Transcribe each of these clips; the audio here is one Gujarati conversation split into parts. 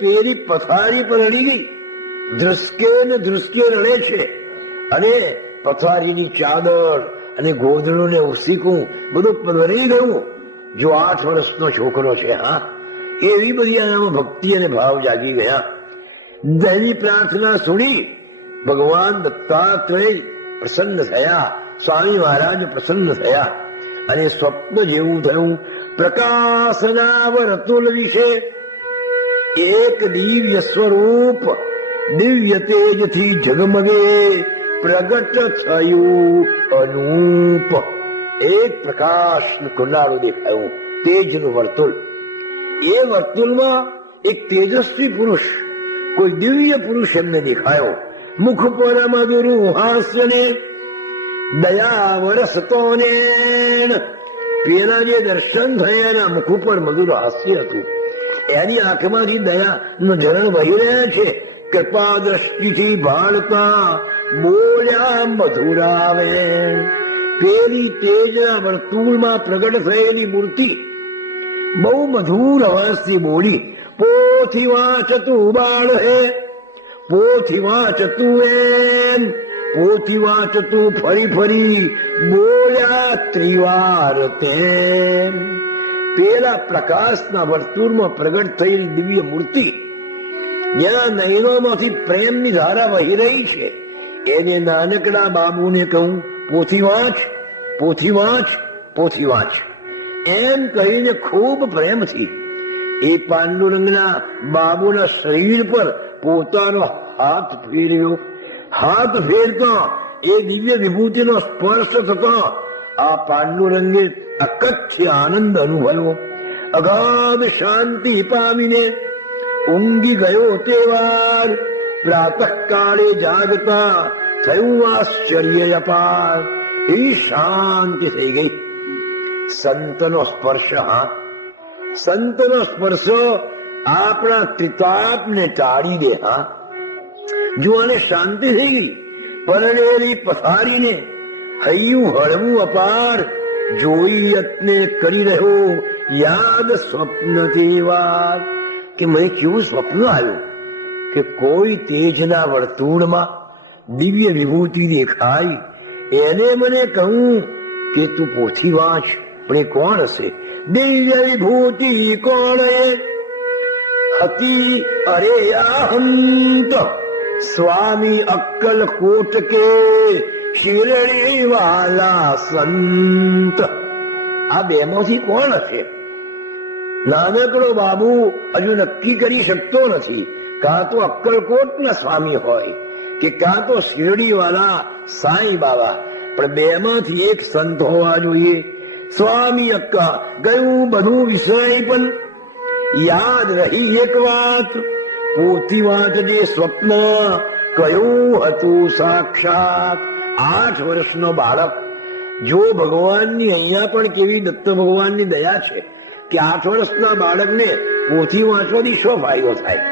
પેલી પથારી પર રડી ગઈ. ધ્રુસકે ને ધ્રુસકે રડે છે અને પથારીની ચાદર અને ગોદડું ને ઉસીકું બધું પધરી ગયું. જો 8 વર્ષનો છોકરો છે. હા, એવી બધી આનામાં ભક્તિ અને ભાવ જાગી ગયા. દૈવી પ્રાર્થના સુણી ભગવાન દત્તાત્રેય પ્રસન્ન થયા. સ્વામી મહારાજ પ્રસન્ન થયા અને સ્વપ્ન જેવું થયું. પ્રકાશના વર્તુલ વિશે એક દિવ્ય સ્વરૂપ દિવ્ય તેજથી ઝગમગે પ્રગટ થયું અનુપ. એક પ્રકાશનું કુંડાળું દેખાયું, તેજનું વર્તુળ. એ વર્તુળમાં એક તેજસ્વી પુરુષ, કોઈ દિવ્ય પુરુષ એમને દેખાયો. મુખ પર મધુરું હાસ્ય ને દયા વરસતો ને. પેલા જે દર્શન થયા એના મુખ ઉપર મધુર હાસ્ય હતું. એની આંખમાંથી દયા નું ઝરણ વહી રહ્યા છે. કૃપા દ્રષ્ટિથી ભાળતા બોલ્યા મધુરાવે. પેલી તેજના વર્તુળમાં પ્રગટ થયેલી મૂર્તિ બહુ મધુર અવાજથી બોલી, પોથી વાંચતું બાળ હે, પોથી વાંચતું એમ, પોથી વાંચતું ફરી ફરી બોલ્યા ત્રિવાર તેમ. પેલા પ્રકાશના વર્તુળમાં પ્રગટ થયેલી દિવ્ય મૂર્તિ જ્યાં નયનોમાંથી પ્રેમની ધારા વહી રહી છે, એને નાનકડા બાબુને કહું, પોથી વાંચ, પોથી વાંચ, પોથી વાંચ એમ કહીને ખૂબ પ્રેમથી એ પાંડુરંગના બાબુના શરીર પર પોતાનો હાથ ફેરવ્યો. હાથ ફેરતા એ દિવ્ય વિભૂતિનો સ્પર્શ થતા આ પાંડુરંગે અકથ્ય આનંદ અનુભવ્યો. અગાધ શાંતિ પામીને ઊંઘી ગયો તે વાર. પ્રાતઃ કાળે જાગતા થયું આશ્ચર્ય અપાર. એવી શાંતિ થઈ ગઈ. સંતનો સ્પર્શ. હા, સંતનો સ્પર્શ આપણા ત્રિતાપને ટાળી દે. હા, જો આને શાંતિ થઈ ગઈ. પરણેલી પથારીને હૈયું હળવું અપાર. જોઈ યત્ને કરી રહ્યો યાદ સ્વપ્ન તેવાર. કે મને કેવું સ્વપ્ન આવ્યું કે કોઈ તેજના વર્તુળમાં દિવ્ય વિભૂતિ દેખાય. એને મને કહું કે તું પોથી વાંચ. પણ એ કોણ હશે? દિવ્ય વિભૂતિ કોણ હતી? અરે અહંત સ્વામી અક્કલકોટ કે શિરડી વાલા સંત. આ બેમાંથી કોણ હશે? નાનકડો બાબુ હજુ નક્કી કરી શકતો નથી. કાં તો અક્કલકોટના સ્વામી હોય કે કાં તો શિરડી વાલા સાંઈ બાબા, પણ બેમાંથી એક સંત હોવા જોઈએ. સ્વામી અક્કા ગયું બધું વિસરાય, પણ યાદ રહી એક વાત. પોથી વાંચજે સ્વપ્ન કયું હતું સાક્ષાત. 8 વર્ષનો બાળક. જો ભગવાનની અહીંયા પણ કેવી દત્ત ભગવાનની દયા છે કે 8 વર્ષના બાળકને પોથી વાંચવાથી શો ફાયદો થાય?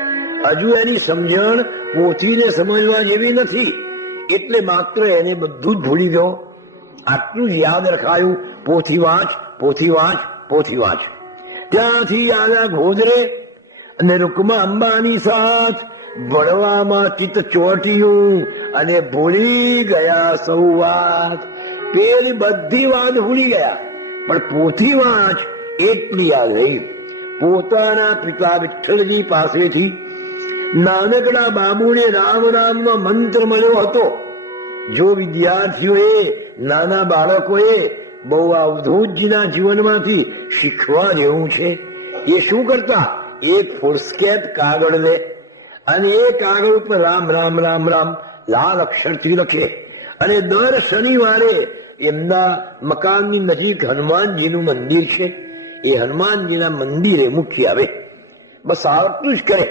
હજુ એની સમજણ પોથીને સમજવા જેવી નથી, એટલે માત્ર એને બધું જ ભૂલી ગયો. આટલું જ યાદ રખાયું, પોથી વાંચ, પોથી વાંચ, પોથી વાંચ. ત્યાંથી આવ્યા ગોદરે અને રૂકમા અંબાની સાથ. ભણવામાં ચિત્ત ચોટ્યું અને ભૂલી ગયા સૌ વાત. પેલી બધી વાત ભૂલી ગયા, પણ પોથી વાંચ એટલી યાદ રહી. પોતાના પિતા વિઠ્ઠલજી પાસેથી નાનકડા બાબુને રામ રામનો મંત્ર મળ્યો હતો. જો વિદ્યાર્થીઓએ, નાના બાળકોએ બહુ અવધૂતજીના જીવનમાંથી શીખવા જેવું છે. એ શું કરતા? એક ફૂલસ્કેપ કાગળ લે અને એ કાગળ ઉપર રામ રામ રામ રામ લાલ અક્ષરથી લખે અને દર શનિવારે એમના મકાનની નજીક હનુમાનજીનું મંદિર છે, એ હનુમાનજીના મંદિરે મૂકી આવે. બસ આટલું જ કરે.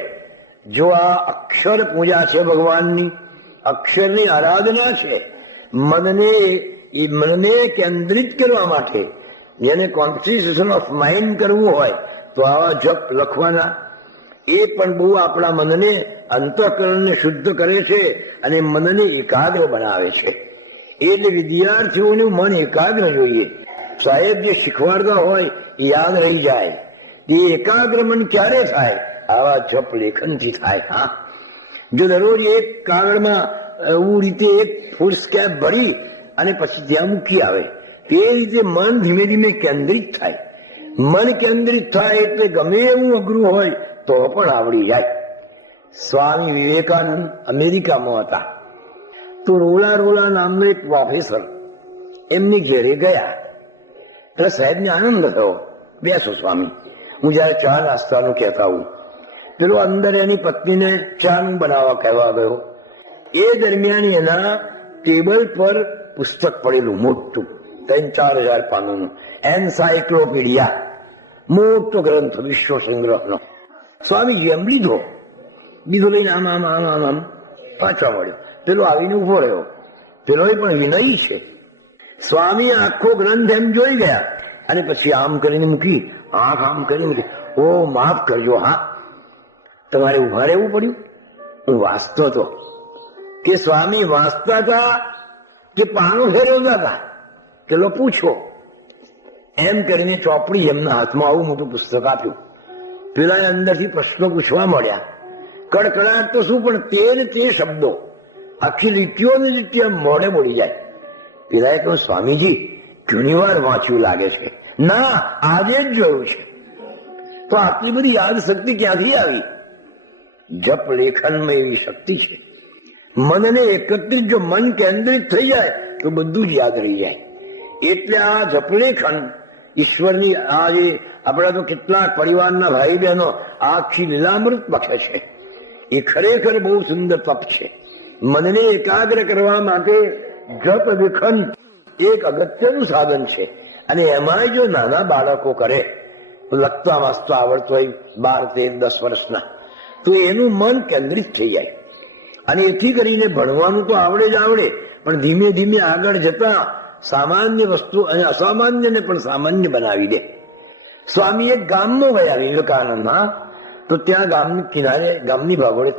જો આ અક્ષર પૂજા છે ભગવાનની, અક્ષરની આરાધના છે. મનને કેન્દ્રિત કરવા માટે, જેને કોન્સન્ટ્રેશન ઓફ માઇન્ડ કરવું હોય તો આવા જપ લખવાના. એ પણ બહુ આપણા મનને, અંતઃકરણને શુદ્ધ કરે છે અને મનને એકાગ્ર બનાવે છે. એટલે વિદ્યાર્થીઓનું મન એકાગ્ર જોઈએ. સાહેબ જે શીખવાડતા હોય એ યાદ રહી જાય. એ એકાગ્ર મન ક્યારે થાય? આવા જપ લેખનથી થાય. હા, જો દરરોજ એક કાગળમાં એવું રીતે એક ફૂલ સ્કેપ ભરી અને પછી ત્યાં મૂકી આવે, તે રીતે મન ધીમે ધીમે કેન્દ્રિત થાય. મન કેન્દ્રિત થાય એટલે ગમે એવું અઘરું હોય તો પણ આવડી જાય. સ્વામી વિવેકાનંદ અમેરિકામાં હતા, તો રોલા નામનો એક પ્રોફેસર એમની ઘેરે ગયા. એટલે સાહેબને આનંદ થયો, બેસો સ્વામી, હું જયારે ચા નાસ્તાનું કહેતા હું. પેલો અંદર એની પત્નીને ચા બનાવવા કહેવા ગયો. એ દરમિયાન એના ટેબલ પર પુસ્તક પડેલું મોટું 3-4 હજાર પાનાનું, એન્સાઇક્લોપીડિયા, મોટો ગ્રંથ વિશ્વ સંગ્રહનો. સ્વામીજી એમ લીધો લઈને આમ પાછા મળ્યો. પેલો આવીને ઉભો રહ્યો. પેલો પણ વિનયી છે. સ્વામી આખો ગ્રંથ એમ જોઈ ગયા અને પછી આમ કરીને મૂકી, આંખ આમ કરી મૂકી. ઓ માફ કરજો, હા તમારે ઉભા રહેવું પડ્યું? હું વાંચતો હતો. કે સ્વામી વાંચતા હતા કે પાનું ફેરવતા હતા? પેલો પૂછો. એમ કરીને ચોપડી એમના હાથમાં આવું મોટું પુસ્તક આપ્યું. પેલા અંદરથી પ્રશ્નો પૂછવા મળ્યા. કડકડાટ તો શું, પણ તે શબ્દો આખી લીટીઓ ને લીટીઓ મોઢે બોલી જાય. પેલા કહ્યું, સ્વામીજી ઘણી વાર વાંચ્યું લાગે છે. ના, આજે જ જોયું છે. તો આટલી બધી યાદ શક્તિ ક્યાંથી આવી? જપ લેખનમાં એવી શક્તિ છે. મનને એકત્રિત, જો મન કેન્દ્રિત થઈ જાય તો બધું જ યાદ રહી જાય. એટલે આ જપલેખન ઈશ્વરની, આ જે આપણા તો કેટલાક પરિવારના ભાઈ બહેનો આખી લીલામૃત લખે છે, એ ખરેખર બહુ સુંદર તપ છે. મનને એકાગ્ર કરવા માટે જપ લેખન એક અગત્યનું સાધન છે. અને એમાં જો નાના બાળકો કરે, લખતા વાંચતા આવડતો હોય 12, 13, 10 વર્ષના, તો એનું મન કેન્દ્રિત થઈ જાય. અને એથી કરીને ભણવાનું તો આવડે જ આવડે, પણ ધીમે ધીમે આગળ જતા સામાન્ય વસ્તુ અને અસામાન્યને પણ સામાન્ય બનાવી દે. સ્વામી એક ગામમાં ગયા વિવેકાનંદમાં, તો ત્યાં ગામની કિનારે, ગામની ભાગોળે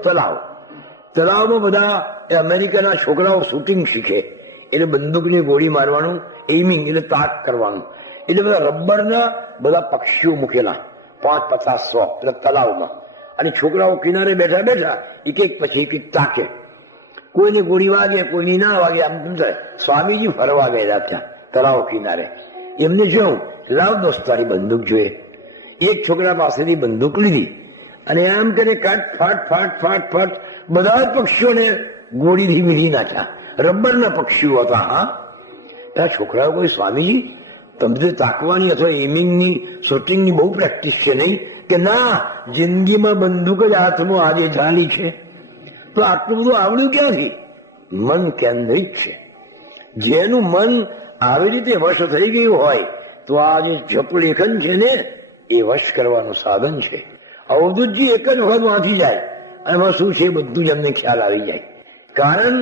તલાવમાં બધા અમેરિકાના છોકરાઓ શૂટિંગ શીખે. એટલે બંદૂકની ગોળી મારવાનું, એઇમિંગ એટલે તાક કરવાનું. એટલે બધા રબરના બધા પક્ષીઓ મૂકેલા 5-50-100 તલાવમાં. અને છોકરાઓ કિનારે બેઠા બેઠા એક પછી એક તાકે. કોઈને ગોળી વાગે, કોઈની ના વાગે. આમ સ્વામીજી ફરવા ગયેલા ત્યાં તળાવ કિનારે. એમને જોયું, લાવ દોસ્ત તારી બંદૂક જોઈએ. એક છોકરા પાસેથી બંદૂક લીધી અને આમ કરીને ફાટ બધા જ પક્ષીઓને ગોળીથી મીધી નાખ્યા. રબરના પક્ષીઓ હતા. હા, આ છોકરાઓ કોઈ, સ્વામીજી તમને તાકવાની અથવા એમિંગની, શૂટિંગની બહુ પ્રેક્ટિસ છે નહીં? કે ના, જિંદગીમાં બંદૂક જ હાથમાં આજે ચાલી છે. તો આટલું બધું આવડ્યું ક્યાંથી? મન કેન્દ્રિત છે. જેનું મન આવી રીતે વશ થઈ ગયું હોય, તો આ જે જપ લેખન છે ને, એ વશ કરવાનું સાધન છે. અવધૂતજી એક જ વખત વાંચી જાય, એમાં શું છે બધું જ એમને ખ્યાલ આવી જાય. કારણ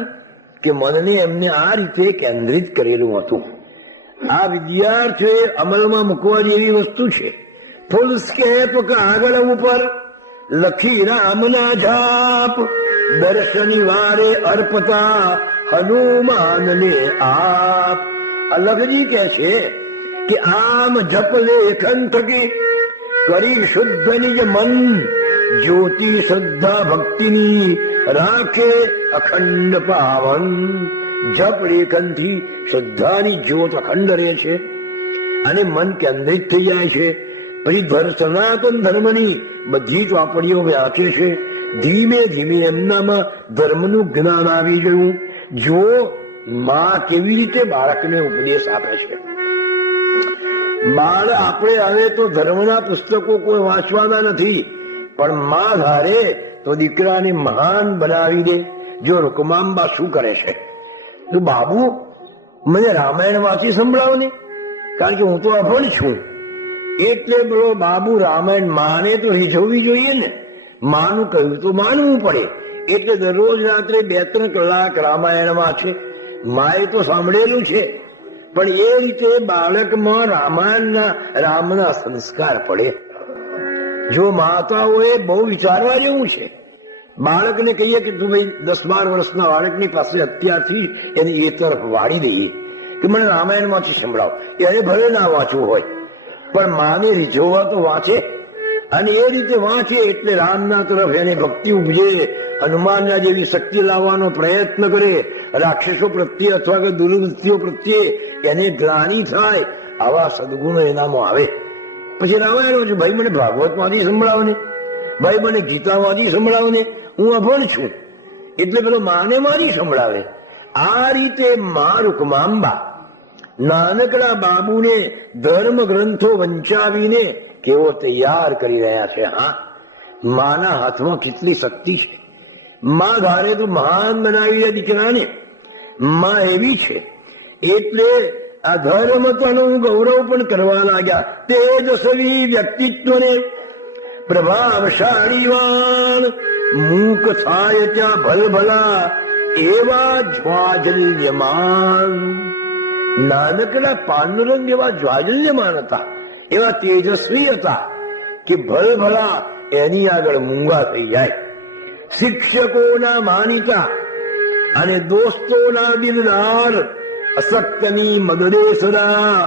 કે મનને એમને આ રીતે કેન્દ્રિત કરેલું હતું. આ વિદ્યાર્થીઓએ અમલમાં મૂકવા જેવી વસ્તુ છે. ફૂલ સ્કેપ કાગળ ઉપર લખી રામના જાપ, દર શનિવારે અર્પતા હનુમાનને આપ. અલગજી કહે છે કે આમ જપ લેખન થકી કરી શુદ્ધ નિજ મન, જ્યોતિ શ્રદ્ધા ભક્તિની રાખે અખંડ પાવન. જપ લેખનથી શ્રદ્ધાની જ્યોત અખંડ રહે છે અને મન કેન્દ્રિત થઈ જાય છે. પછી સનાતન ધર્મની બધી ચોપડીઓ વાંચે છે. ધીમે ધીમે એમનામાં ધર્મનું જ્ઞાન આવી ગયું. જો માં કેવી રીતે બાળકને ઉપદેશ આપે છે. બાળ આપણે હવે તો ધર્મના પુસ્તકો કોઈ વાંચવાના નથી, પણ માં ધારે તો દીકરાને મહાન બનાવી દે. જો રૂકમાંબા શું કરે છે, તો બાબુ મને રામાયણ વાંચી સંભળાવો ને, કારણ કે હું તો અભણ છું. એટલે બોલો બાબુ રામાયણ માને તો રીઝવવી જોઈએ ને, માનું કહ્યું તો માનવું પડે. એટલે દરરોજ રાત્રે 2-3 કલાક રામાયણ વાંચે. માએ તો સાંભળેલું છે, પણ એ રીતે બાળકમાં રામના સંસ્કાર પડે. જો માતાઓએ બહુ વિચારવા જેવું છે. બાળકને કહીએ કે તું ભાઈ 10-12 વર્ષના બાળકની પાસે અત્યારથી એને એ તરફ વાળી દઈએ કે મને રામાયણ વાંચી સંભળાવો. એને ભલે ના વાંચવું હોય, પણ માને રીઝવવા તો વાંચે. અને એ રીતે વાંચે એટલે રામના તરફ એને ભક્તિ ઉપજે, હનુમાનના જેવી શક્તિ લાવવાનો પ્રયત્ન કરે, રાક્ષસો પ્રત્યે અથવા કે દુર્વૃત્તિઓ પ્રત્યે એને ગ્લાનિ થાય, આવા સદગુણો એનામાં આવે. પછી રામાયણ છે, ભાઈ મને ભાગવતમાંથી સંભળાવને, ભાઈ મને ગીતામાંથી સંભળાવને, હું અભણ છું. એટલે પેલો માને મારી સંભળાવે. આ રીતે મા રૂકમાંબા નાનકડા બાબુને ધર્મ ગ્રંથો વંચાવીને કેવો તૈયાર કરી રહ્યા છે. હા, માના હાથમાં કેટલી શક્તિ છે. મા ધારે તો મહાન બનાવી દે દીકરાને. મા એવી છે. એટલે આ ધર્મતાનું ગૌરવ પણ કરવા લાગ્યા. તેજસ્વી વ્યક્તિત્વને પ્રભાવશાળીવાન મૂક થાય ત્યાં ભલભલા એવા જ્વાજલ્યમાન. નાનકડા પાંડુરંગ એવા જ્વાજલ્યમાન હતા, એવા તેજસ્વી હતા કે ભલભલા એની આગળ મૂંગા થઈ જાય. શિક્ષકોના માનીતા અને દોસ્તોના દિલદાર, અશક્તની મદદે સદા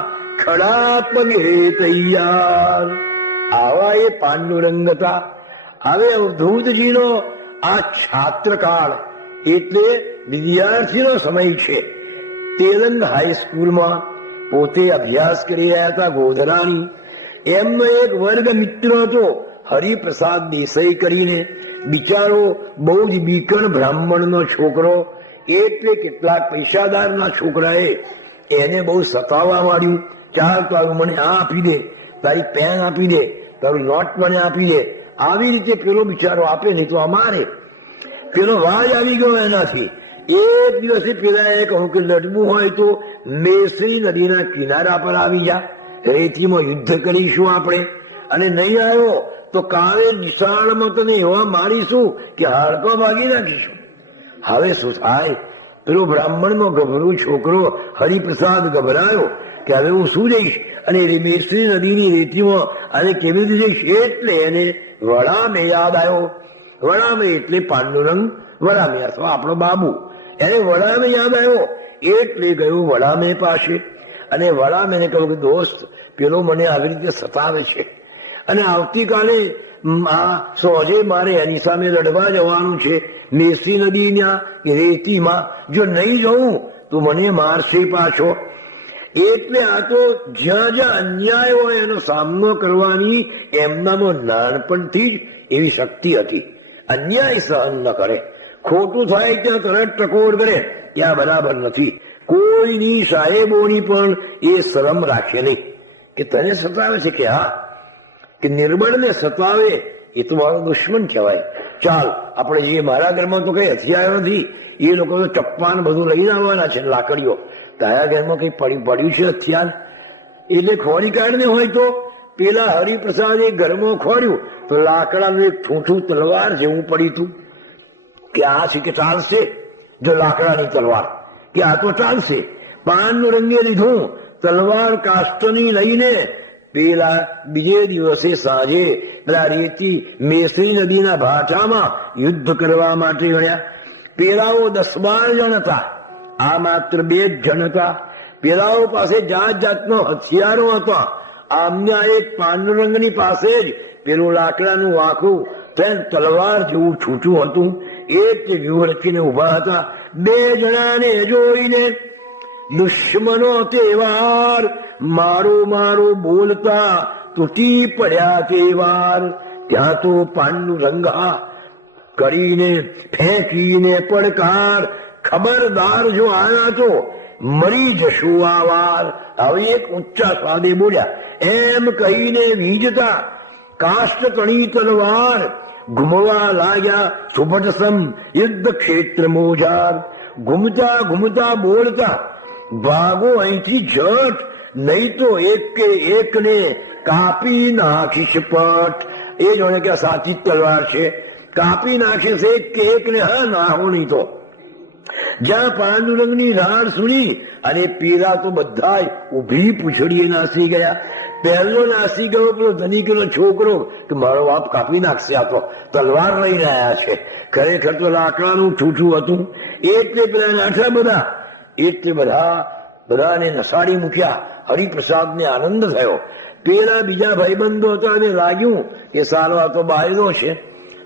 ખડા પગે તૈયાર. આવા એ પાંડુરંગ હતા. હવે અવધૂતજીનો આ છાત્રકાળ એટલે વિદ્યાર્થીનો સમય છે. તેલંગ હાઈસ્કૂલમાં પોતે અભ્યાસ કરી રહ્યા હતા ગોધરાની. એમનો એક વર્ગ મિત્ર હતો હરિપ્રસાદ દેસાઈ કરીને. બિચારો બહુ જ બીકણ બ્રાહ્મણનો છોકરો, એટલે કેટલાક પૈસાદારના છોકરાએ એને બહુ સતાવવા માંડ્યું. ચાલ તારું મને આ આપી દે, તારી પેન આપી દે, તારું નોટ મને આપી દે. આવી રીતે પેલો બિચારો આપે નહીં તો અમારે. પેલો વાજ આવી ગયો એનાથી. એક દિવસે પેલા કહું કે લડવું હોય તો મેસરી નદીના કિનારા પર આવી જા, રેતીમાં યુદ્ધ કરીશું આપણે, અને નહીં આવ્યો તો કાલે નિશાળમાં તને એવા મારીશું કે હાડકો ભાગી નાખીશું. હવે શું થાય? પેલો બ્રાહ્મણનો ગભરું છોકરો હરિપ્રસાદ ગભરાયો કે હવે હું શું જઈશ, અને મેસરી નદીની રેતીમાં અને કેવી રીતે જઈશ. એટલે એને વડામે યાદ આવ્યો. વડામે એટલે પાંડુરંગ, વડામે અથવા આપણો બાબુ. એને વડામે યાદ આવ્યો એટલે ગયું વડામે પાસે, અને વડામેને કહ્યું કે દોસ્ત, પેલો મને આવી રીતે સતાવે છે, અને આવતીકાલે સોજે મારે એની સામે લડવા જવાનું છે મેસી નદીના રેતીમાં. જો નહીં જવું તો મને મારશે પાછો. એટલે આ તો જ્યાં જ્યાં અન્યાય હોય એનો સામનો કરવાની એમનામાં નાનપણથી જ એવી શક્તિ હતી. અન્યાય સહન ન કરે, ખોટું થાય ત્યાં તરત ટકોર કરે, ત્યાં બરાબર નથી. કોઈની સાહેબોની પણ એ શરમ રાખે નહીં કે તને સતાવે છે કે હા, કે નિર્બળને સતાવે એ તો મારો દુશ્મન કહેવાય. ચાલ આપણે જે મારા ઘરમાં તો કઈ હથિયાર નથી, એ લોકો તો ચપ્પાન બધું લઈને આવવાના છે, લાકડીઓ. તારા ઘરમાં કઈ પડ્યું છે હથિયાર? એટલે ખોરી કાઢને હોય તો પેલા હરિપ્રસાદે ઘરમાં ખોર્યું તો લાકડાનું એક ઠૂંઠું તલવાર જેવું પડ્યું હતું કે આ છે કે ચાલશે. જો લાકડાની તલવાર કે આ તો ચાલશે. પાનનું રંગે લીધું તલવાર કાષ્ટની લઈને પેલા બીજે દિવસે સાંજે પેલા રેતી મેસરી નદીના ભાટામાં યુદ્ધ કરવા માટે ગયા. પેલાઓ 10-12 જણ હતા, આ માત્ર 2 જ જણ હતા. પેલાઓ પાસે જાત જાતનો હથિયારો હતા. આમના એક પાંડુરંગની પાસે જ પેલું લાકડાનું વાંકું તલવાર જેવું છૂટું હતું. એ જ વ્યૂહ રચીને ઉભા હતા. 2 જણાને જોઈને દુશ્મનો તેવાર મારો મારો બોલતા તૂટી પડ્યા તેવાર. ત્યાં તો પાંડુરંગા કરીને ફેંકીને પડકાર, ખબરદાર જો આના તો મરી જશું આ વાર. આવી એક ઊંચા સ્વાદે બોલ્યા. એમ કહીને વીજતા કાષ્ટ તણી તલવાર ઘુમવા લાગ્યા સુભટસમ યુદ્ધ ક્ષેત્ર મોજાર. ઘૂમતા ઘૂમતા બોલતા ભાગો અહીંથી જટ, નહીં તો એક કે એકને કાપી નાખીશ પટ. એ જોડે કે સાચી તલવાર છે, કાપી નાખીશ એક કે એકને. હા નાહો નહીં તો. જ્યાં પાંડુરંગની રાડ સુની અને પીરા તો બધા ઉભી પૂછડીએ નાસી ગયા. પહેલો નાસી ગયો પેલો ધનિકનો છોકરો કે મારો બાપ કાપી નાખશે, આ તો તલવાર લઈને આવ્યા છે. ખરેખર તો લાકડાનું ઠૂઠું હતું. એટલે પેલા નાઠા બધા, એટલે બધાને નસાડી મૂક્યા. હરિપ્રસાદને આનંદ થયો. પેલા બીજા ભાઈબંધો હતા અને લાગ્યું કે સાલો આ તો બાયરો છે,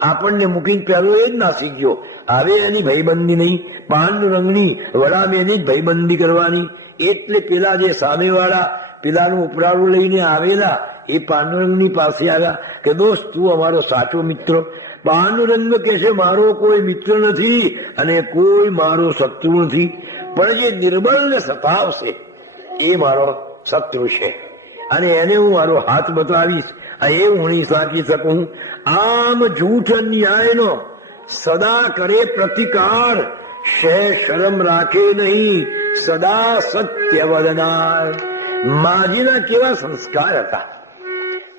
આપણને મૂકીને પેલો એ જ નાસી ગયો, હવે એની ભાઈબંધી નહીં, પાંડુરંગની વડામેની જ ભાઈબંધી કરવાની. એટલે પેલા જે સામેવાળા પેલાનું ઉપરાળું લઈને આવેલા એ પાંડુરંગની પાસે આવ્યા કે દોસ્ત તું અમારો સાચો મિત્ર. પાંડુરંગ કે છે મારો કોઈ મિત્ર નથી અને કોઈ મારો શત્રુ નથી, પણ જે નિર્બળને સતાવશે એ મારો શત્રુ છે અને એને હું મારો હાથ બતાવીશ, એ હું નહીં સાચી શકું. આમ જૂઠ ન્યાયનો સદા કરે પ્રતિકાર, શરમ રાખે નહીં સદા સત્ય વદનાર. માજીના કેવા સંસ્કાર હતા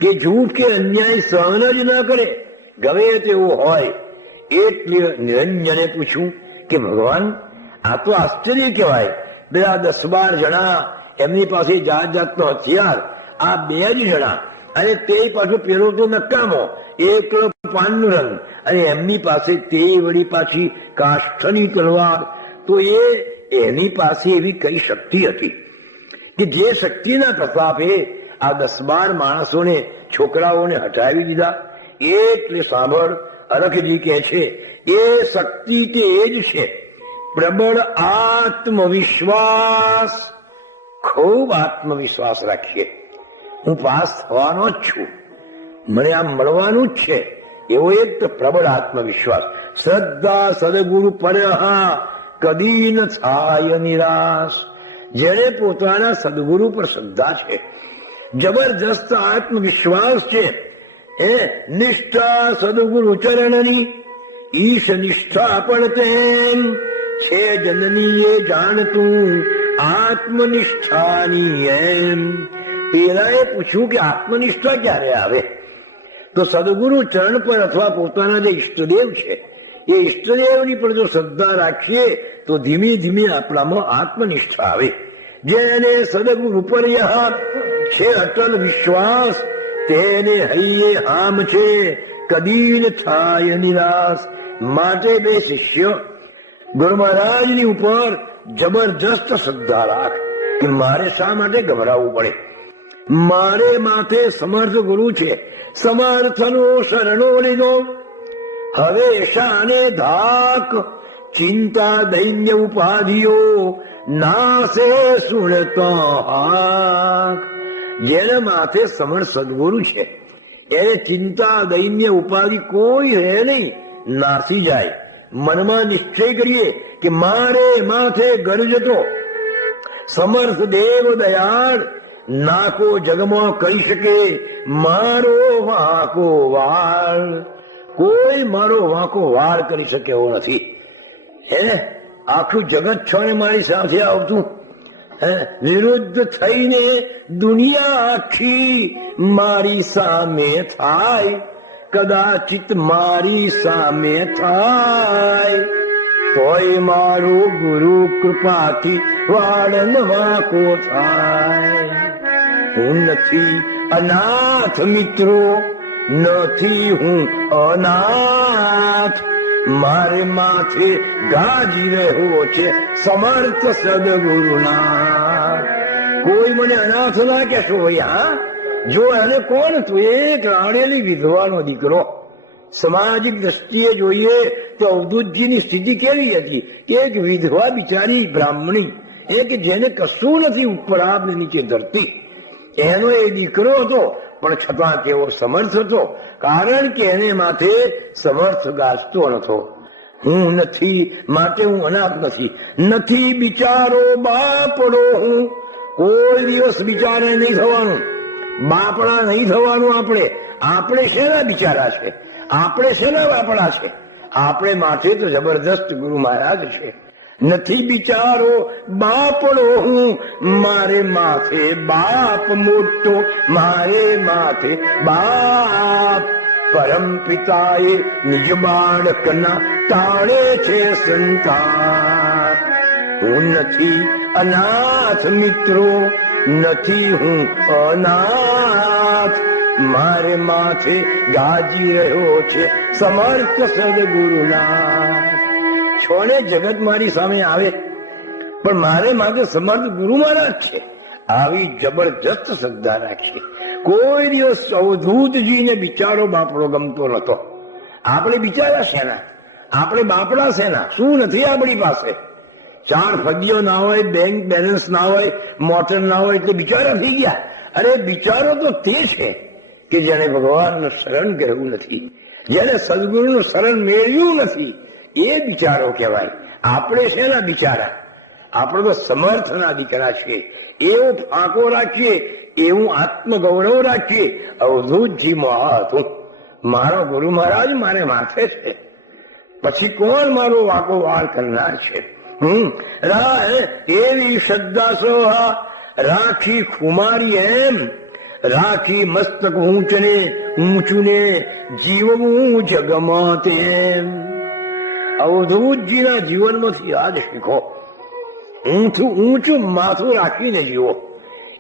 કે જૂઠ કે અન્યાય સહન જ ન કરે, ગમે તેવું હોય. એટલે નિરંજને પૂછ્યું કે ભગવાન આ તો આશ્ચર્ય કહેવાય, પેલા 10-12 જણા એમની પાસે જાત જાતનો હથિયાર, આ 2 જ જણા અને તે પાછો પેલો તો નકામો એકલો પાંડુરંગ અને એમની પાસે તે વળી પાછી કાષ્ઠની તલવાર. તો એની પાસે એવી કઈ શક્તિ હતી કે જે શક્તિના પ્રતાપે આ 10-12 માણસોને છોકરાઓને હટાવી દીધા. એટલે સાંભળ, અરખજી કહે છે એ શક્તિ તે એ જ છે પ્રબળ આત્મવિશ્વાસ. ખૂબ આત્મવિશ્વાસ રાખીએ, હું પાસ થવાનો જ છું, મને આમ મળવાનું જ છે, એવો એક પ્રબળ આત્મવિશ્વાસ. શ્રદ્ધા સદગુરુ પરહા કદી ન થાય નિરાશ. જેને પોતાના સદગુરુ પર શ્રદ્ધા છે, જબરજસ્ત આત્મવિશ્વાસ છે, એ નિષ્ઠા સદગુરુ ચરણની ઈશ નિષ્ઠા પણ તેમ છે જનની એ જાણતું આત્મનિષ્ઠાની એમ. પેલાએ પૂછ્યું કે આત્મનિષ્ઠા ક્યારે આવે? તો સદગુરુ ચરણ પર અથવા પોતાના જે ઈષ્ટદેવ છે એ ઈષ્ટદેવની પર જો શ્રદ્ધા રાખીએ તો ધીમે ધીમે આપણામાં આત્મનિષ્ઠા આવે. જેને સદગુરુ પર છે અટલ વિશ્વાસ, તેને હૈયે હામ છે કદી ન થાય નિરાશ. માટે 2 શિષ્ય ગુરુ મહારાજની ઉપર જબરજસ્ત શ્રદ્ધા રાખ કે મારે શા માટે ગભરાવવું પડે, મારે માથે સમર્થ ગુરુ છે, સમર્થનો શરણો લીધો, હવે શાને ધાક ચિંતા દૈન્ય ઉપાધિઓ નાસે સુણતો હાક. જેને માથે સમર્થ સદગુરુ છે એને ચિંતા દૈન્ય ઉપાધિ કોઈ રહે નહીં, નાસી જાય. મનમાં નિશ્ચય કરીએ કે મારે માથે ગરજતો સમર્થ દેવ દયાળ, નાકો જગમાં કહી શકે મારો વાંકો વાળ. કોઈ મારો વાંકો વાળ કરી શકે એવો નથી. હે આખું જગત છોડે મારી સાથે આવતું, વિરુદ્ધ થઈને દુનિયા આખી મારી સામે થાય, કદાચિત મારી સામે થાય, તોય મારું ગુરુ કૃપાથી વાળ વાંકો થાય. હું નથી અનાથ મિત્રો, નથી હું અનાથ, મારે માથે ગાજી રહ્યો છે સમર્થ સદગુરુના. કોઈ મને અનાથ ના કહેશો ભાઈ. હા જો એને કોણ હતું? એક રાણેલી વિધવાનો દીકરો. સામાજિક દ્રષ્ટિએ જોઈએ તો અવધૂતજીની સ્થિતિ કેવી હતી કે એક વિધવા બિચારી બ્રાહ્મણી, એ કે જેને કશું નથી ઉપર આબ ને નીચે ધરતી, એનો એ દીકરો હતો, પણ છતાં તેઓ સમર્થ હતો કારણ કે એને માથે સમર્થ ગાજતો નતો. હું નથી માટે હું અનાથ નથી, નથી બિચારો બાપડો હું. કોઈ દિવસ બિચારે નહીં થવાનું, બાપડા નહીં થવાનું. આપણે શેના બિચારા છે, આપણે શેના બાપડા છે? આપણે માથે તો જબરજસ્ત ગુરુ મહારાજ છે. નથી બિચારો બાપડો હું, મારે માથે બાપ મોટો, મારે માથે બાપ. પરમ પિતાએ નિજ બાળકના તાળે છે સંતાન. હું નથી અનાથ મિત્રો, નથી હું અનાથ, મારે માથે ગાજી રહ્યો છે સમર્થ સદગુરુના. છોડે જગત મારી સામે આવે પણ મારે માથે સમર્થ ગુરુ મહારાજ છે. આવી જબરજસ્ત શ્રદ્ધા રાખીએ. કોઈ દિવસ અવધૂતજીને બિચારો બાપડો ગમતો નતો. આપણે બિચારા શેના, આપણે બાપડા શેના? શું નથી આપણી પાસે? 4 ફગીઓ ના હોય, બેંક બેલેન્સ ના હોય, મોટર ના હોય એટલે બિચારા થઈ ગયા. અરે બિચારો તો તે છે કે જેને ભગવાનનું શરણ કર્યું નથી, જેને સદગુરુનું શરણ મેળવ્યું નથી, એ બિચારો કહેવાય. આપણે શેના બિચારા? આપણે તો સમર્થના દીકરા છીએ. એવો ફાંકો રાખીએ, એવું આત્મગૌરવ રાખીએ. અવધૂતજી હતું, મારો ગુરુ મહારાજ મારે માથે છે, પછી કોણ મારો વાંકો વાર કરનાર છે? એવી શ્રદ્ધા સો રાખી ખુમારી, એમ રાખી મસ્તક ઊંચને ઊંચું ને જીવવું જગમાં તેમ. અવધૂતજીના જીવનમાંથી યાદ શીખો. ઊંચું માથું રાખીને જીવો.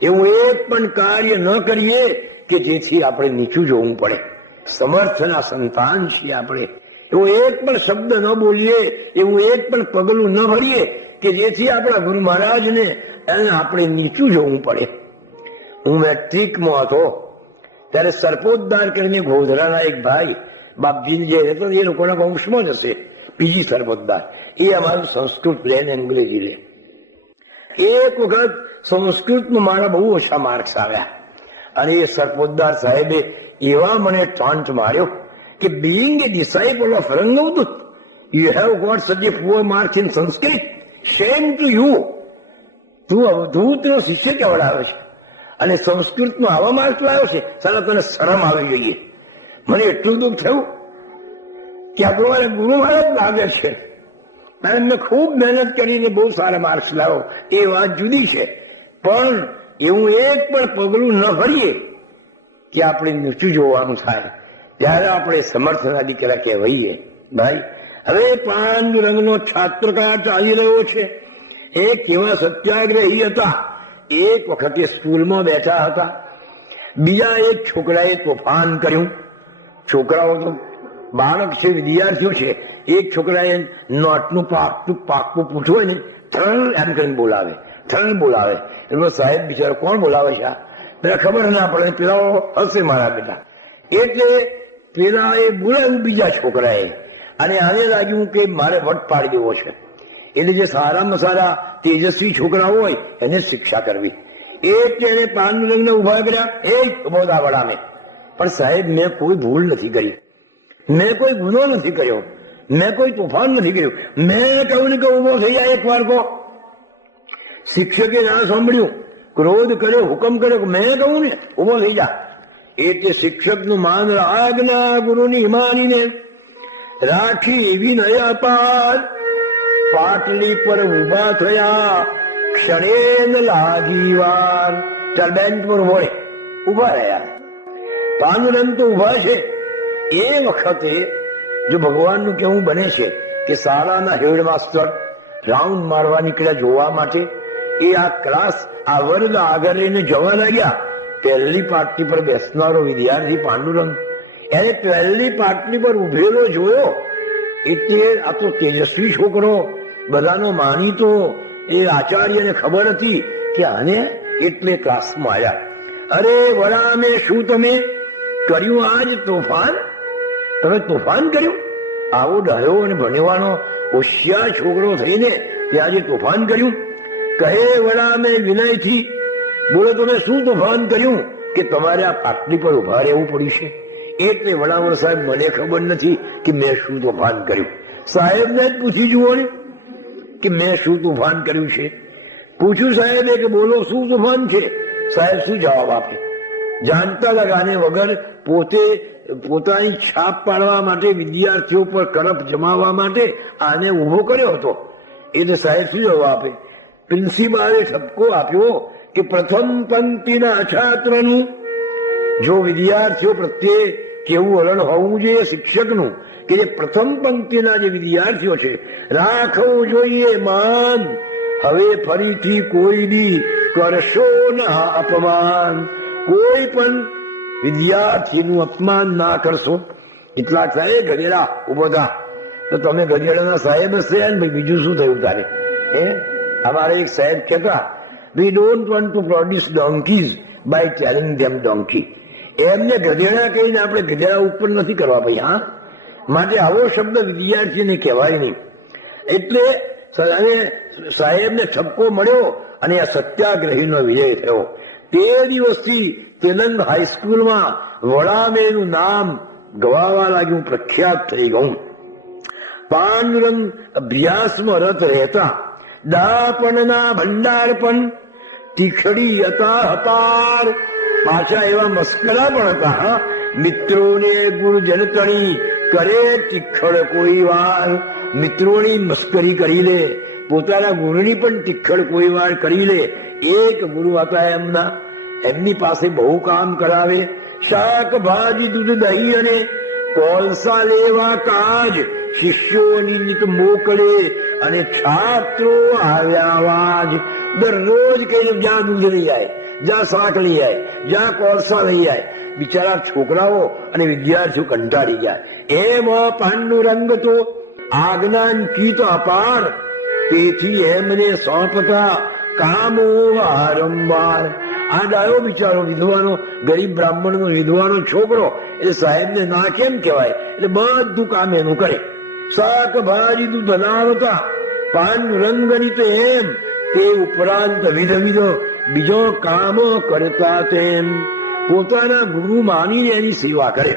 એવું એક પણ કાર્ય ન કરીએ કે જેથી આપણે નીચું જોવું પડે. સમર્થના સંતાન છીએ આપણે. એવો એક પણ શબ્દ ન બોલીએ, એવું એક પણ પગલું ન ભરીએ કે જેથી આપણા ગુરુ મહારાજને આપણે નીચું જોવું પડે. હું મેટ્રિકમાં હતો ત્યારે સરપોતદાર કરીને ગોધરાના એક ભાઈ, બાપજી જે રહેતો એ લોકોના વંશમાં જ હશે, બીજી સરપોતદાર, એ અમારું સંસ્કૃત લે ને અંગ્રેજી લે. એક વખત સંસ્કૃતમાં મારા બહુ ઓછા માર્ક્સ આવ્યા અને એ સરપોતદાર સાહેબે એવા મને ટોન્ટ માર્યો કે being a disciple of Rangamdut, you have got such a poor marks in Sanskrit. Shame to you. તું અવધૂતનો શિષ્ય કેવડાવે છે અને સંસ્કૃતમાં આવા માર્ક્સ લાવ્યો છે, સાલા તને શરમ આવી જોઈએ. મને એટલું દુઃખ થયું કે આ તમારે ગુરુ મહારાજ લાગે છે અને મેં ખૂબ મહેનત કરીને બહુ સારા માર્ક્સ લાવો, એ વાત જુદી છે, પણ એવું એક પણ પગલું ન ભરીએ કે આપણે નીચું જોવાનું થાય, ત્યારે આપણે સમર્થના દીકરા કહેવાઈએ. ભાઈ, હવે પાંડુરંગનો છાત્રકાળ ચાલી રહ્યો છે. એ કેવા સત્યાગ્રહી હતા. એક વખતે સ્કૂલમાં બેઠા હતા, બીજા એક છોકરાએ તોફાન કર્યું. છોકરાઓ તો બાળક છે, વિદ્યાર્થીઓ છે. એક છોકરાએ નોટનું પાકું પૂછવું ને, થર્લ એમ કરીને બોલાવે, થર્લ બોલાવે. એટલે સાહેબ બિચારો કોણ બોલાવે છે? પેલા ખબર ના પડે, પેલા હશે મારા બેટા. એટલે પેલા એ બોલાવ્યું બીજા છોકરાએ, અને આને લાગ્યું કે મારે વટ પાડી દેવો છે. એટલે જે સારામાં સારા તેજસ્વી છોકરા હોય એને શિક્ષા કરવી. એટલે એને પાંડુરંગને ઉભા કર્યા. એ બોધા વડામે, પણ સાહેબ મેં કોઈ ભૂલ નથી કરી, મેં કોઈ ગુનો નથી કર્યો, મેં કોઈ તોફાન નથી કર્યું. મેં કહ્યું ને કે ઉભો થઈ જાય એક વાર. શિક્ષકે ના સાંભળ્યું, ક્રોધ કર્યો, હુકમ કર્યો, મેં કહું ને ઉભો થઈ જા. એટલે શિક્ષકનું માન આજ્ઞા ગુરુની માનીને રાખી વિનય અપાર પાટલી પર ઉભા થયા. ક્ષણે લાગી વાર. ચાલ બેન્ચ પર ઉભા રહ્યા. પાંડુરંગ તો ઉભા છે. એ વખતે જો ભગવાનનું કેવું બને છે કે શાળાના હેડમાસ્ટર રાઉન્ડ મારવા નીકળ્યા જોવા માટે. એ આ ક્લાસ, આ વર્ગ આગળ લઈને જવા લાગ્યા. પહેલી પાટલી પર બેસનારો વિદ્યાર્થી પાંડુરંગ, એને પહેલી પાટલી પર ઉભેલો જોયો એટલે આ તો તેજસ્વી છોકરો, બધાનો માનીતો. એ આચાર્યને ખબર હતી કે આને એટલે ક્લાસમાં આવ્યા. અરે વડા, મેં શું તમે કર્યું આજ તોફાન? તમે તોફાન કર્યું? આવો ડાયો અને ભણવાનો હોશિયાર છોકરો થઈને તે આજે તોફાન કર્યું? કહે વડા, મેં વિનયથી બોલે, તમે શું તોફાન કર્યું કે તમારે આ પાટલી પર ઉભા રહેવું પડ્યું છે? એટલે વડાવર સાહેબ, મને ખબર નથી કે મેં શું તોફાન કર્યું. સાહેબને જ પૂછી જુઓ ને કે મેં શું તોફાન કર્યું છે. પૂછ્યું સાહેબે કે બોલો શું તોફાન છે? સાહેબ શું જવાબ આપે? જાણતા લગાને વગર પોતે પોતાની છાપ પાડવા માટે, વિદ્યાર્થીઓ પર કડપ જમાવવા માટે આને ઉભો કર્યો હતો. એટલે સાહેબ શું જવાબ આપે? પ્રિન્સિપાલે ઠપકો આપ્યો કે પ્રથમ પંક્તિના છાત્રનું, જો વિદ્યાર્થીઓ પ્રત્યે કેવું વલણ હોવું જોઈએ શિક્ષકનું કે જે પ્રથમ પંક્તિના જે વિદ્યાર્થીઓ છે રાખવું જોઈએ માન. હવે ફરીથી કોઈ બી કરશો ના અપમાન. કોઈ પણ વિદ્યાર્થીનું અપમાન ના કરશો. એટલા થાય ગધેડા ઉભો થા. તો તમે ગધેડાના સાહેબ હશે ને ભાઈ, બીજું શું થયું તારે? અમારે એક સાહેબ કહેતા, we don't want to produce donkeys, by telling them donkey. એમને ગધેડા કહીને આપણે ગધેડા ઉપર નથી કરવા ભાઈ. હા, માટે આવો શબ્દ વિદ્યાર્થીને કહેવાય નહીં. એટલે સાહેબને ઠપકો મળ્યો અને આ સત્યાગ્રહીનો વિજય થયો. તે દિવસથી તેલંગ હાઈસ્કૂલમાં વડામેનું નામ ગવાવા લાગ્યું, પ્રખ્યાત થઈ ગયું. પાંડુરંગ અભ્યાસમાં રત રહેતા, દાપણના ભંડાર પણ તીખડી હતા. પાછા એવા મસ્કરા પણ હતા. મિત્રોને ગુરુજન તણી કરે તીખડ કોઈ વાર. મિત્રોની મસ્કરી કરી લે, પોતાના ગુરુની પણ તીખડ કોઈ વાર કરી લે. એક ગુરુ હતા એમના, એમની પાસે બહુ કામ કરાવે. શાકભાજી, દૂધ, દહીં અને કોલસા લેવા કાજ શિષ્યોની નીત મોકલે અને છાત્રો આવ્યા જ. દરરોજ કહીને જ્યાં દૂધ લઈ જાય, જ્યાં શાક લઈ જાય, જ્યાં કોલસા લઈ જાય. બિચારા છોકરાઓ અને વિદ્યાર્થીઓ કંટાળી ગયા. એમાં પાંડુરંગ તો આજ્ઞાંકિત અપાર, તેથી એમને સોંપતા કામો વારંવાર. આ ડાયો બિચારો વિધવાનો, ગરીબ બ્રાહ્મણનો વિધવાનો છોકરો, એટલે સાહેબને ના કેમ કહેવાય? એટલે બધું કામ એનું કરે. શાકભાજી દૂધ બનાવતા પાંડુરંગની તો એમ, તે ઉપરાંત વિધ બીજો કામો કરતા તેમ. પોતાના ગુરુ માનીને એની સેવા કરે,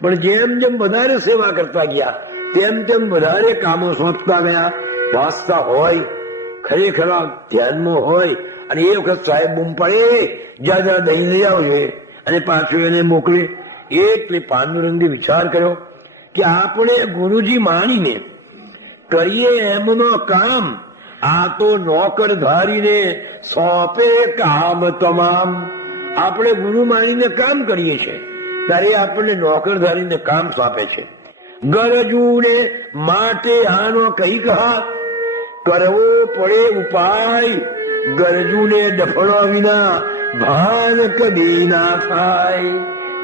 પણ જેમ જેમ વધારે સેવા કરતા ગયા તેમ તેમ વધારે કામો સોંપતા ગયા. વાંચતા હોય, ખરેખર ધ્યાનમાં હોય, અને એ વખત સાહેબ બૂમ પડે, જ્યાં જ્યાં દહીં લઈ આવજે, અને પાછું એને મોકલે. એટલે પાંડુરંગે વિચાર કર્યો કે આપણે ગુરુજી માનીને કરીએ એમનો કામ, આ તો નોકર ધારીને સોંપે કામ તમામ. આપણે ગુરુ માનીને કામ કરીએ છીએ, ત્યારે આપણને નોકર ધારીને કામ સોંપે છે. ગરજુને માટે આનો કઈ કહા, કરવો પડે ઉપાય. ગરજુને ડફણો વિના ભાન કદી ના થાય.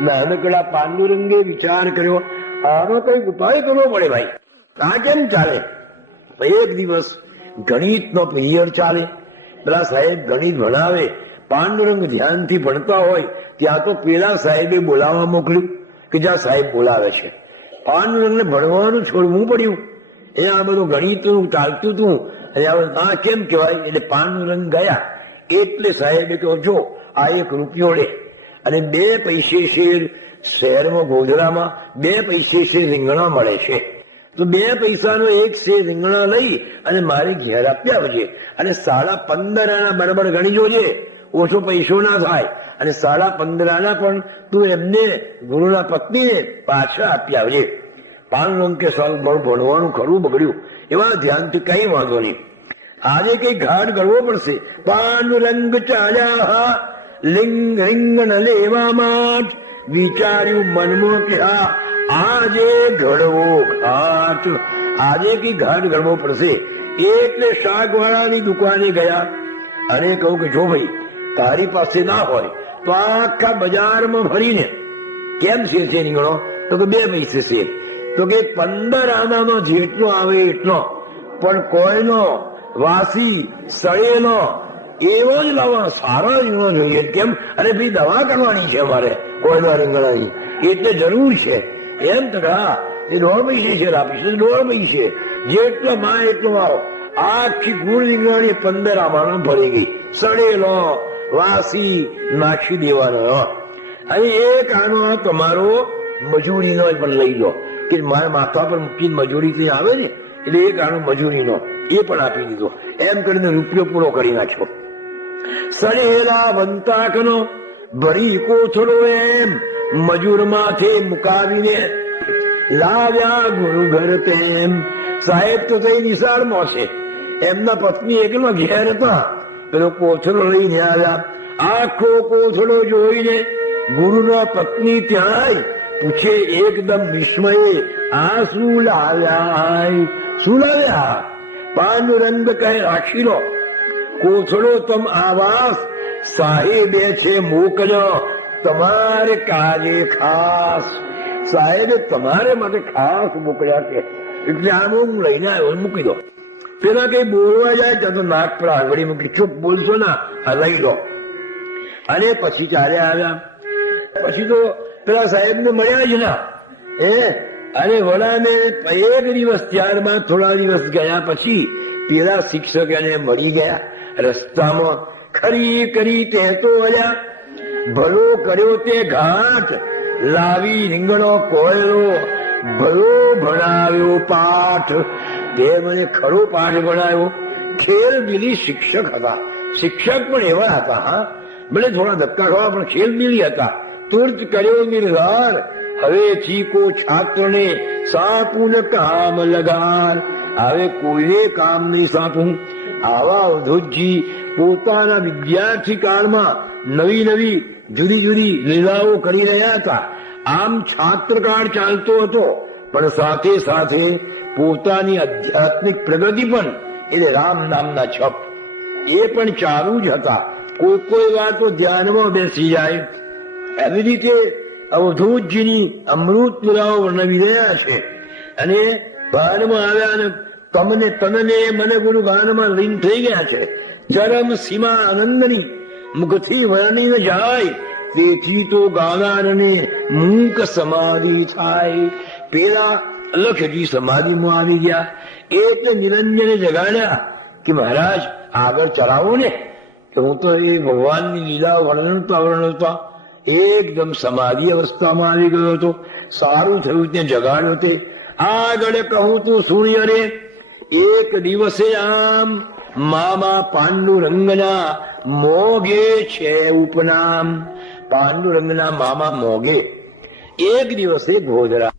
નાનકડા પાંડુરંગે વિચાર કર્યો, આનો કઈક ઉપાય કરવો પડે ભાઈ, આ કેમ ચાલે? એક દિવસ ગણિતનો પિરિયડ ચાલે, પેલા સાહેબ ગણિત ભણાવે. પાંડુરંગ ધ્યાનથી ભણતા હોય ત્યાં તો પેલા સાહેબે બોલાવવા મોકલ્યું કે જ્યાં સાહેબ બોલાવે છે. પાંડુરંગને ભણવાનું છોડવું પડ્યું. એ આ બધું ગણિતનું ચાલતું હતું, અને આ કેમ કહેવાય? એટલે પાંડુરંગ ગયા. એટલે સાહેબે કહ્યું, જો આ 1 રૂપિયો લે, અને 2 પૈસે શેર શહેરમાં ગોધરામાં 2 પૈસે શેર રીંગણા મળે છે, તો 2 પૈસાનો 1 શેર રીંગણા લઈ અને મારે ઘેર આપી આવજે. અને 15.5 આના બરાબર ગણી જોજે, ઓછો પૈસો ના થાય. અને 15.5 આના પણ તું એમને ગુરુના પત્નીને પાછા આપી આવજે. પાંડુરંગ કે સાલ ભણવાનું ખરું બગડ્યું, એવા ધ્યાનથી કઈ વાંધો નહીં, આજે કઈ ઘાટ કરવો પડશે. પાંડુરંગ ચાલ્યા રીંગણ લેવામાં, વિચાર્યું મનમાં કે આજે ઘડવો ઘાટ, આજે કઈ ઘાટ ઘડવો પડશે. એટલે શાકવાળાની દુકાને ગયા અને કહું કે જો ભાઈ તારી પાસે ના હોય તો આખા બજારમાં ફરીને કેમ શેર છે રીંગણો? તો કે 2 પૈસે શેર. તો કે 15 આનાનો જેટલો આવે એટલો, પણ કોઈનો વાસી સળેલો એવો જ લાવવાનો, સારો રીંગણો જોઈએ. કેમ? અરે ભાઈ દવા કરવાની છે અમારે કોઈના રીંગણાની, એટલે જરૂર છે. એમ તો હા, એ 1.5 પૈસે શેર આપીશ, 1.5 પૈસે જેટલો માં એટલો આવો. આખી ગુણ રીંગણાની 15 આમાનો ભરી ગઈ, સડેલો વાસી નાખી દેવાનો. અને એક આનો તમારો મજૂરીનો પણ લઈ લો, કે મારા માથા પર મૂકીને મજૂરી થી આવે ને, એટલે એક આનો મજૂરીનો એ પણ આપી દીધો. એમ કરીને રૂપિયો પૂરો કરી નાખ્યો. સડેલા વંતાકનો ભરી કોથળો એમ મજૂર માથે મુકાવીને લાવ્યા ગુરુ ઘર તેમ. સાહેબ તો કઈ નિશાળમાં છે, એમના પત્ની એકલો ઘેર હતા. પેલો કોથળો લઈને આવ્યા. આખો કોથળો જોઈને ગુરુના પત્ની ત્યાં પૂછે એકદમ વિસ્મયે, આ શું લાવ્યા? શું લાવ્યા? પાંડુરંગ કહે, રાખી લો, કોથળો તમ આવાસ સાહેબે છે મોકલ્યો તમારે કાજે ખાસ. સાહેબે તમારે માટે ખાસ મોકલ્યા છે, એટલે આમ હું લઈને આવ્યો, મૂકી દો. પેલા કઈ બોલવા જાય ત્યાં તો નાક પર આંગળી મૂકી, ચૂપ બોલશો ના, આ લઈ લો. અને પછી ચાલ્યા આવ્યા. પછી તો પેલા સાહેબ ને મળ્યા જ ના. અને વડાને એક દિવસ, ત્યારબાદ થોડા દિવસ ગયા પછી પેલા શિક્ષક એને મળી ગયા રસ્તામાં. ખરી કરી તે તો અલ્યા ભલો કર્યો તે ઘાટ, લાવી રીંગણો કોયલો, ભલો ભણાવ્યો પાઠ. તે મને ખરો પાઠ ભણાવ્યો. ખેલ દિલી શિક્ષક હતા. શિક્ષક પણ એવા હતા, હા, ભલે થોડા ધક્કા ખાવા પણ ખેલ દિલી હતા. તુર્ત કર્યો નિર્ધાર, હવે ચીકો છાત્રને સાપું કામ લગાર. હવે કોઈને કામ નહીં સાપું. આવા અવધૂતજી પોતાના વિદ્યાર્થી કાળમાં નવી નવી જુદી જુદી લીલાઓ કરી રહ્યા હતા. આમ છાત્રકાળ ચાલતો હતો, પણ સાથે સાથે પોતાની આધ્યાત્મિક પ્રગતિ પણ, એટલે રામ નામના છપ એ પણ ચાલુ જ હતા. કોઈ વાર તો ધ્યાનમાં બેસી જાય. એવી રીતે અવધૂતજીની અમૃત લીલાઓ વર્ણવી રહ્યા છે. અને ગાનમાં આવ્યા અને તમને તનને મને ગુરુ ગાનમાં લીન થઈ ગયા છે. ચરમ સીમા આનંદની મુખથી વર્ણી ન જાય, તેથી તો ગાનારને મૂક સમાધિ થાય. પેલા લખજી સમાધિમાં આવી ગયા. એટલે નિરંજને જગાડ્યા કે મહારાજ આગળ ચલાવો ને, કે હું તો એ ભગવાનની લીલા વર્ણનતા એકદમ સમાધિ અવસ્થામાં આવી ગયો હતો. સારું થયું તે જગાડ્યો. તે આગળ કહું તું સુણ્ય રે. એક દિવસે આમ મામા પાંડુરંગના મોગે છે ઉપનામ. પાંડુરંગના મામા મોગે એક દિવસે ગોધરા